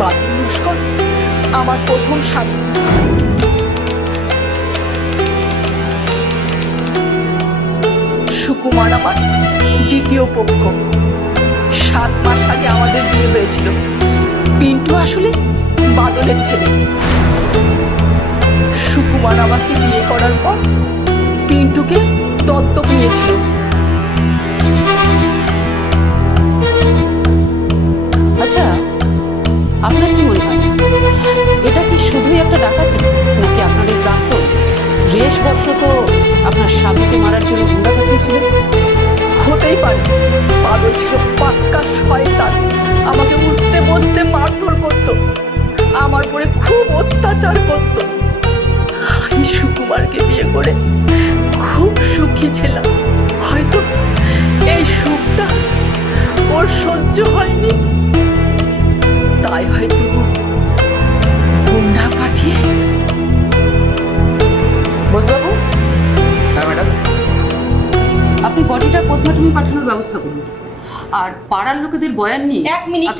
বাদল লস্কর আমার প্রথম স্বামী। সুকুমার আমার দ্বিতীয় পক্ষ। 7 মাস আগে আমাদের বিয়ে হয়েছিল। পিন্টু আসলে বাদলের ছেলে। সুকুমার আমাকে বিয়ে করার পর পিন্টুকে দত্তক নিয়েছিল। আচ্ছা, আপনার কি মনে হয় এটা কি শুধুই একটা ডাকাতি, নাকি আপনার এই প্রাক্তন রেশবশত আপনার স্বামীকে মারার জন্য গুন্ডা পাঠিয়েছিলেন? হতেই পারে। বাদল ছিল পাক্কা শয়তান। আমাকে উঠতে বসতে মারধর করত, আমার উপরে খুব অত্যাচার করত। আমি সুকুমারকে বিয়ে করে খুব সুখী ছিলাম। হয়তো এই সুখটা ওর সহ্য হয়নি, তাই হয়তো গুন্ডা পাঠিয়ে। বোসবাবু, হ্যাঁ ম্যাডাম। আপনি বডিটা পোস্টমর্টমে পাঠানোর ব্যবস্থা করুন, আর পাড়ার লোকেদের বয়ান নিয়ে। 1 মিনিট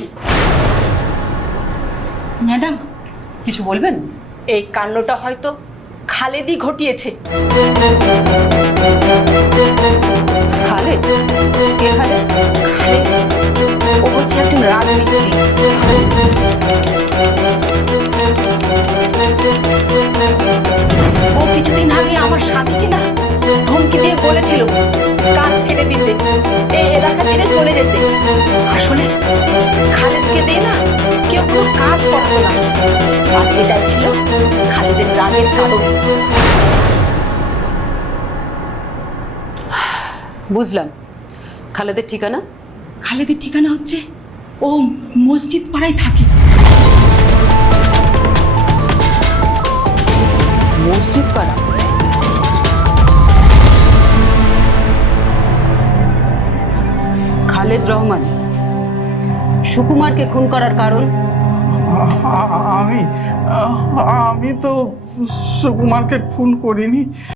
ম্যাডাম, কিছু বলবেন? এই কাণ্ডটা হয়তো খালেদই ঘটিয়েছে। খালেদ? কে খালেদ? খালেদ ও হচ্ছে একজন রাজমিস্ত্রি। ও কিছুদিন আগে আমার স্বামীকে না ধমকি দিয়ে বলেছিল কাজ ছেড়ে দিতে, এই এলাকা ছেড়ে চলে যেতে। আসলে খালেদকে দিয়ে না কেউ কোনো কাজ করতো না, আর এটাই ছিল খালেদের রাগের কারণ। বুঝলাম। খালেদের ঠিকানা? খালেদের ঠিকানা হচ্ছে ও মসজিদ পাড়ায় থাকে। মসজিদ পাড়া? খালেদ রহমান সুকুমারকে খুন করার কারণ? আমি তো সুকুমারকে খুন করিনি।